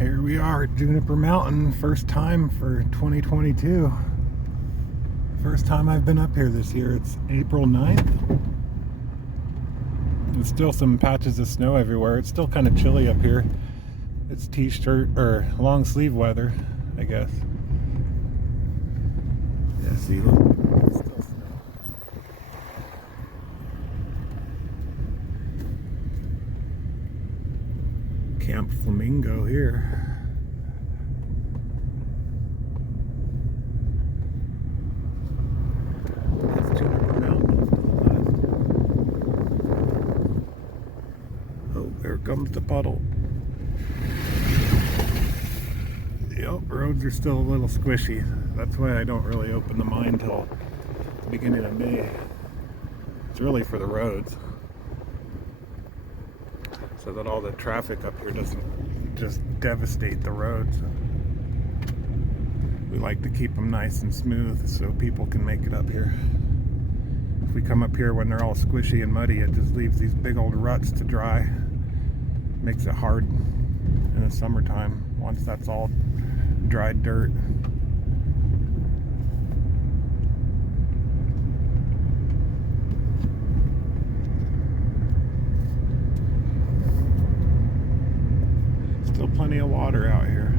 Here we are at Juniper Mountain, first time for 2022. First time I've been up here this year. It's April 9th. There's still some patches of snow everywhere. It's still kind of chilly up here. It's t-shirt or long sleeve weather, I guess. Yeah, see, look, it's still snow. Camp Flamingo here. That's Juniper Mountain to the left. Oh, there comes the puddle. Yep, roads are still a little squishy. That's why I don't really open the mine till the beginning of May. It's really for the roads, so that all the traffic up here doesn't just devastate the roads. We like to keep them nice and smooth so people can make it up here. If we come up here when they're all squishy and muddy, it just leaves these big old ruts to dry. Makes it hard in the summertime once that's all dried dirt. Still plenty of water out here.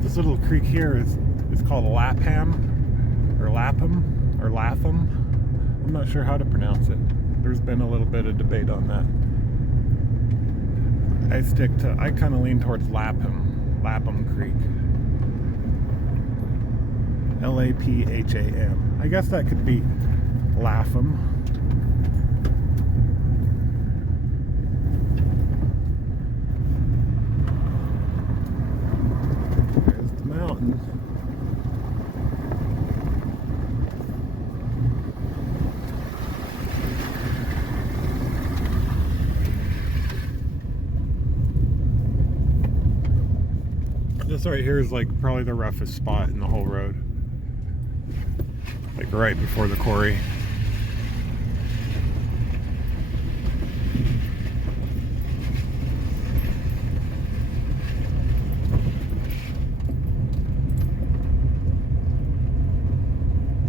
This little creek here is called Lapham or Lapham or Lapham. I'm not sure how to pronounce it. There's been a little bit of debate on that. I kind of lean towards Lapham Creek. Lapham. I guess that could be Lapham. There's the mountain. This right here is like probably the roughest spot in the whole road. Like right before the quarry.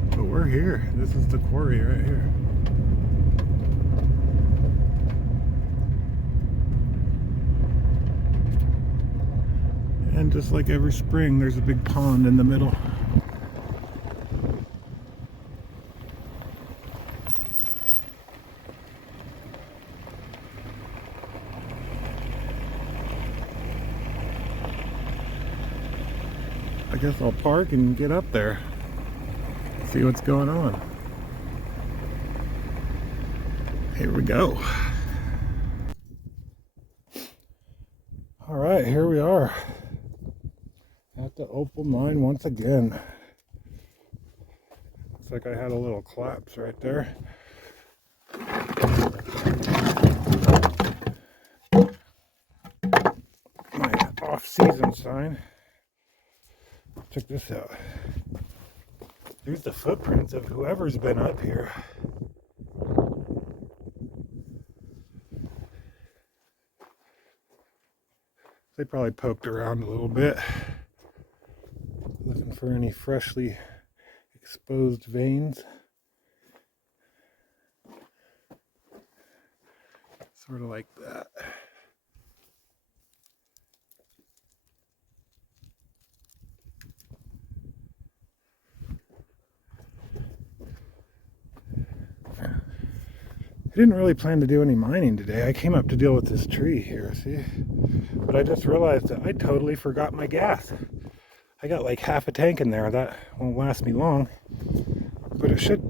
But we're here. This is the quarry right here. And just like every spring, there's a big pond in the middle. I guess I'll park and get up there, see what's going on. Here we go. All right, here we are at the Opal mine once again. Looks like I had a little collapse right there. My off-season sign. Check this out. There's the footprints of whoever's been up here. They probably poked around a little bit, looking for any freshly exposed veins. Sort of like that. I didn't really plan to do any mining today. I came up to deal with this tree here, see? But I just realized that I totally forgot my gas. I got like half a tank in there. That won't last me long. But it should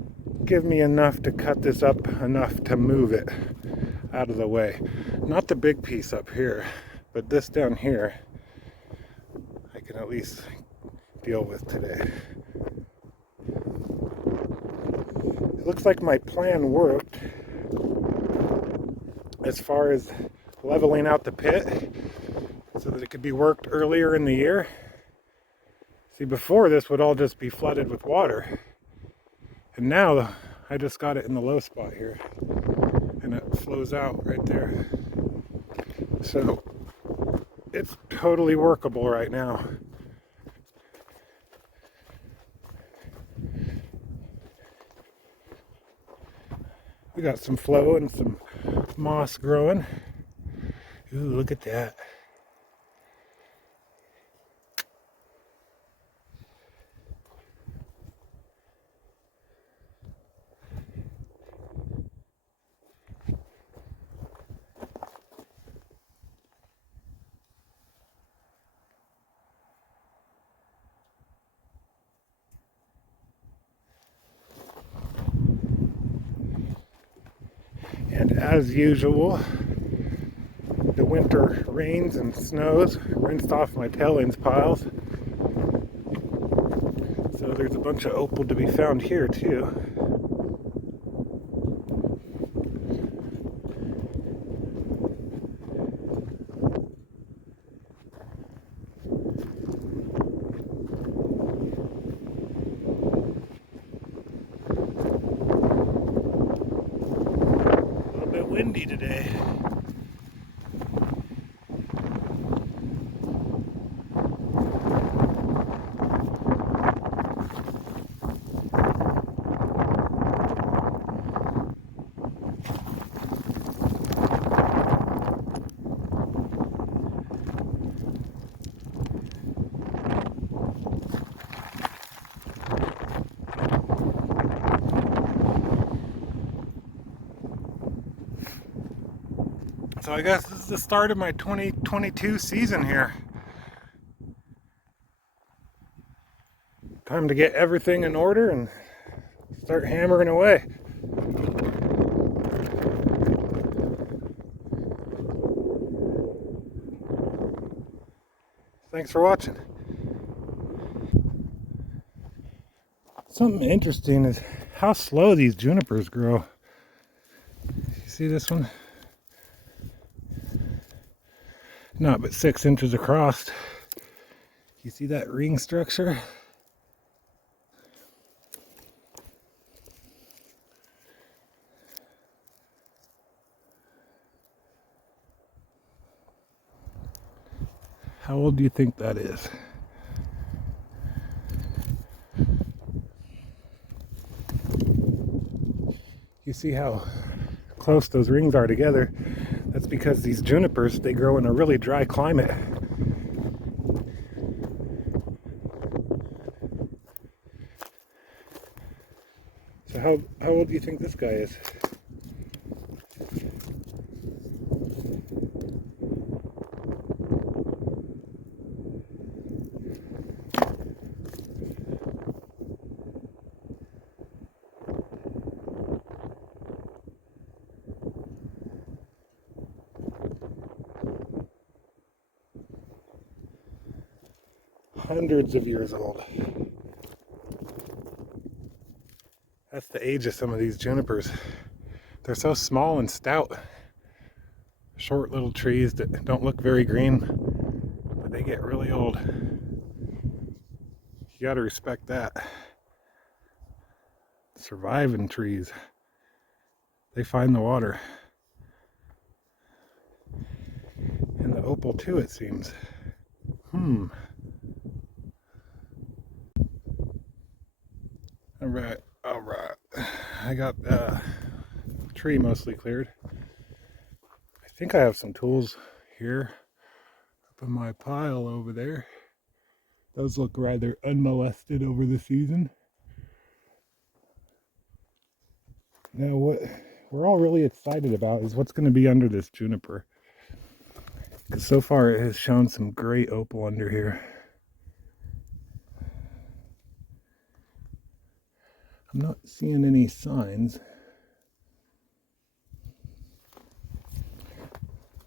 give me enough to cut this up enough to move it out of the way. Not the big piece up here, but this down here, I can at least deal with today. It looks like my plan worked. As far as leveling out the pit so that it could be worked earlier in the year. See, before this would all just be flooded with water. And now I just got it in the low spot here. And it flows out right there. So it's totally workable right now. We got some flow and some moss growing. Ooh, look at that. And as usual, the winter rains and snows rinsed off my tailings piles. So there's a bunch of opal to be found here too. A little bit windy today. So I guess this is the start of my 2022 season here. Time to get everything in order and start hammering away. Thanks for watching. Something interesting is how slow these junipers grow. You see this one? Not but 6 inches across. You see that ring structure? How old do you think that is? You see how close those rings are together? That's because these junipers, they grow in a really dry climate. So how old do you think this guy is? Hundreds of years old. That's the age of some of these junipers. They're so small and stout. Short little trees that don't look very green, but they get really old. You gotta respect that. Surviving trees. They find the water. And the opal too, it seems. Alright. I got the tree mostly cleared. I think I have some tools here up in my pile over there. Those look rather unmolested over the season. Now what we're all really excited about is what's going to be under this juniper. Because so far it has shown some great opal under here. I'm not seeing any signs.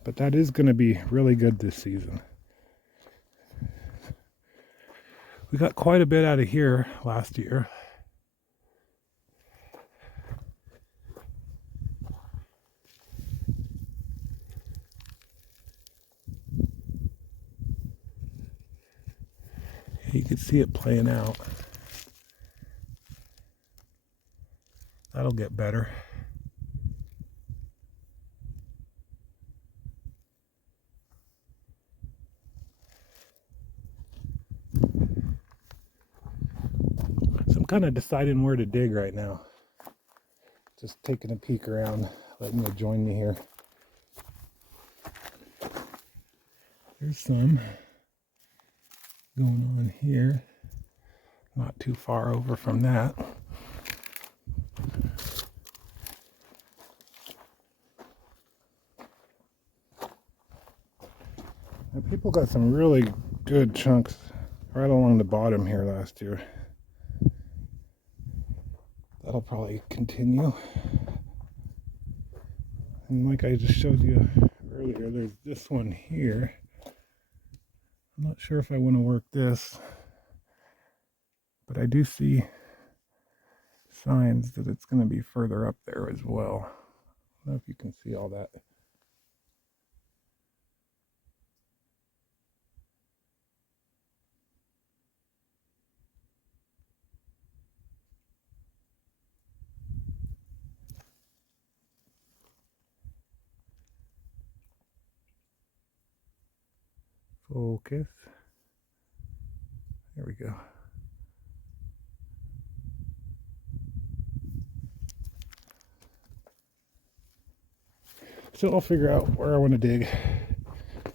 But that is going to be really good this season. We got quite a bit out of here last year. You can see it playing out. That'll get better. So I'm kind of deciding where to dig right now. Just taking a peek around, letting you join me here. There's some going on here. Not too far over from that. Now, people got some really good chunks right along the bottom here last year. That'll probably continue. And like I just showed you earlier, there's this one here. I'm not sure if I want to work this, but I do see signs that it's going to be further up there as well. I don't know if you can see all that. Focus. There we go. So I'll figure out where I want to dig,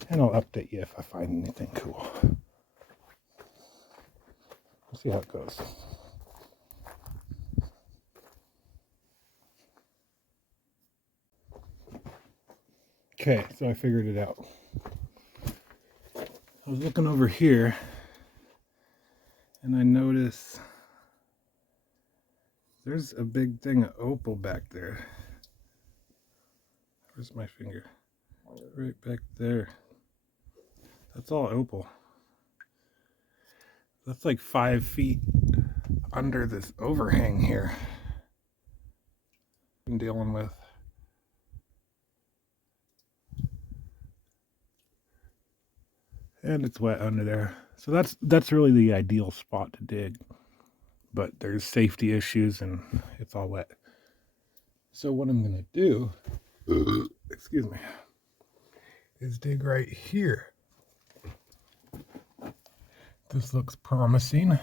and I'll update you if I find anything cool. We'll see how it goes. Okay, so I figured it out. I was looking over here, and I noticed there's a big thing of opal back there. Where's my finger? Right back there. That's all opal. That's like 5 feet under this overhang here I'm dealing with. And it's wet under there. So that's really the ideal spot to dig. But there's safety issues and it's all wet. So what I'm gonna do, excuse me, is dig right here. This looks promising.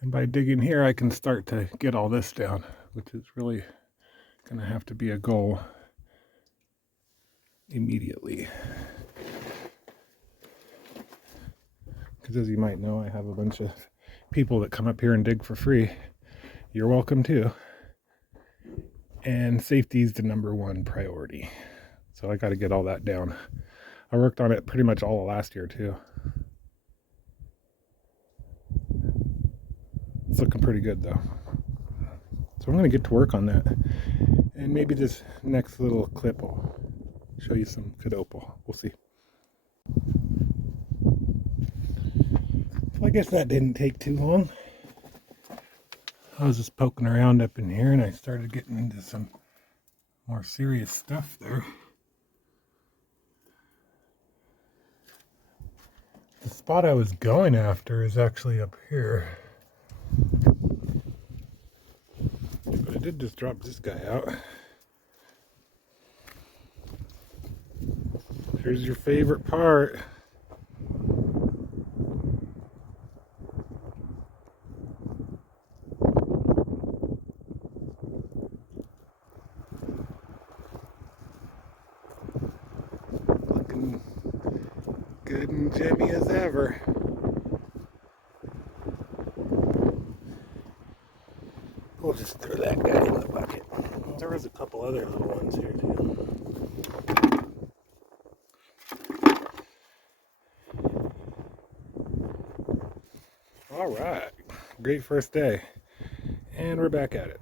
And by digging here, I can start to get all this down, which is really going to have to be a goal immediately. Because as you might know, I have a bunch of people that come up here and dig for free. You're welcome too. And safety is the #1 priority. So I got to get all that down. I worked on it pretty much all of last year too. It's looking pretty good though. So I'm going to get to work on that. And maybe this next little clip will show you some good opal. We'll see. So I guess that didn't take too long. I was just poking around up in here and I started getting into some more serious stuff there. The spot I was going after is actually up here. But I did just drop this guy out. Here's your favorite part. Looking good and jammy as ever. We'll just throw that guy in the bucket. There was a couple other little ones here too. All right, great first day. And we're back at it.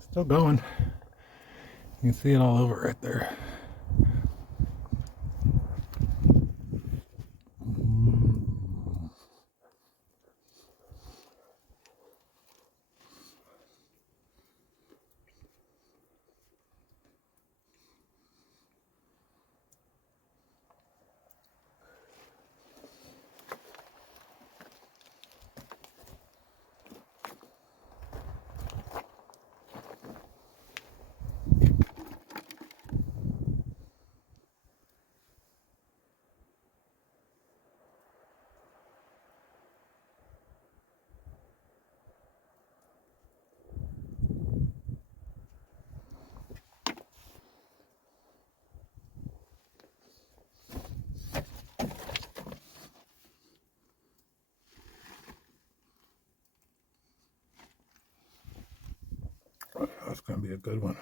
Still going. You can see it all over right there. That's going to be a good one.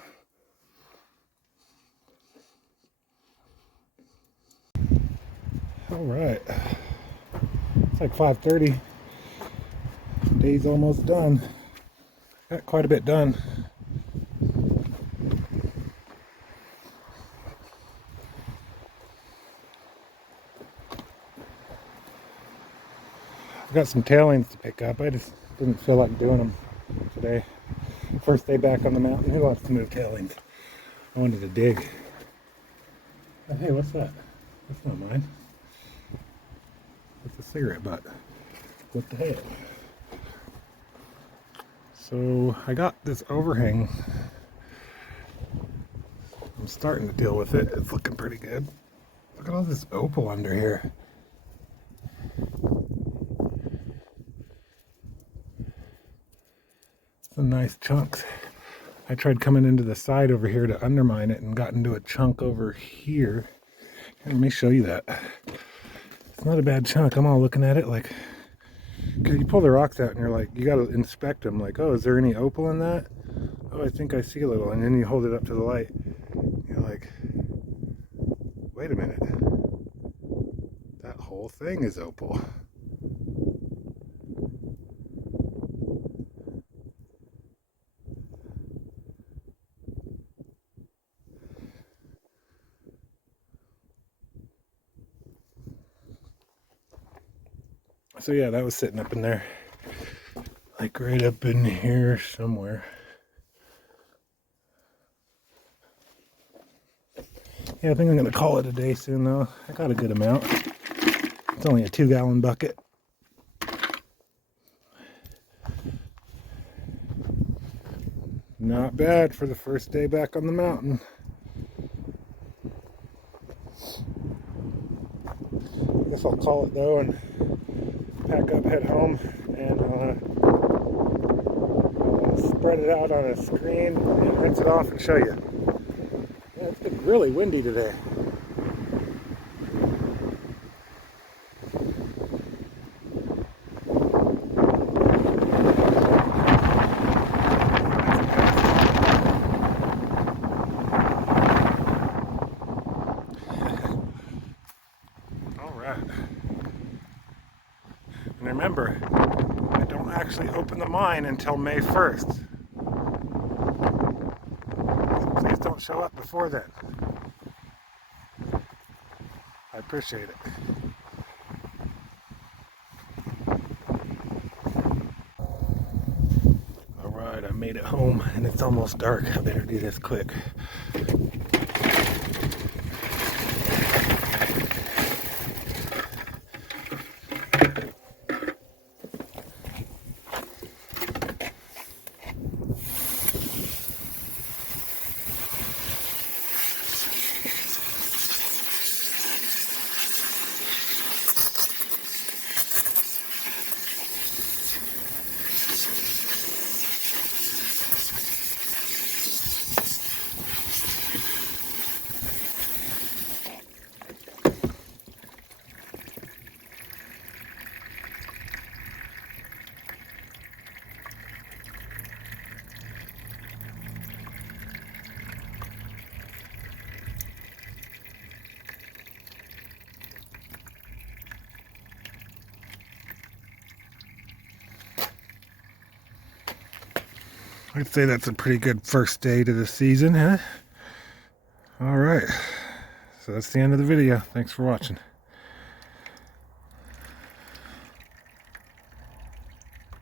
All right. It's like 5:30. Day's almost done. Got quite a bit done. I've got some tailings to pick up. I just didn't feel like doing them today. First day back on the mountain. Who wants to move tailings? I wanted to dig. Oh, hey, what's that? That's not mine. It's a cigarette butt. What the heck? So I got this overhang. I'm starting to deal with it. It's looking pretty good. Look at all this opal under here. Some nice chunks. I tried coming into the side over here to undermine it and got into a chunk over here. Here, let me show you that. It's not a bad chunk. I'm all looking at it like, because you pull the rocks out and you're like, you got to inspect them. Like, oh, is there any opal in that? Oh, I think I see a little. And then you hold it up to the light. You're like, wait a minute. That whole thing is opal. So yeah, that was sitting up in there. Like right up in here somewhere. Yeah, I think I'm going to call it a day soon though. I got a good amount. It's only a 2-gallon bucket. Not bad for the first day back on the mountain. I guess I'll call it though and pack up, head home, and spread it out on a screen and rinse it off and show you. Yeah, it's been really windy today. All right. And remember, I don't actually open the mine until May 1st. So please don't show up before then. I appreciate it. Alright, I made it home and it's almost dark. I better do this quick. I'd say that's a pretty good first day to the season, huh? All right. So that's the end of the video. Thanks for watching.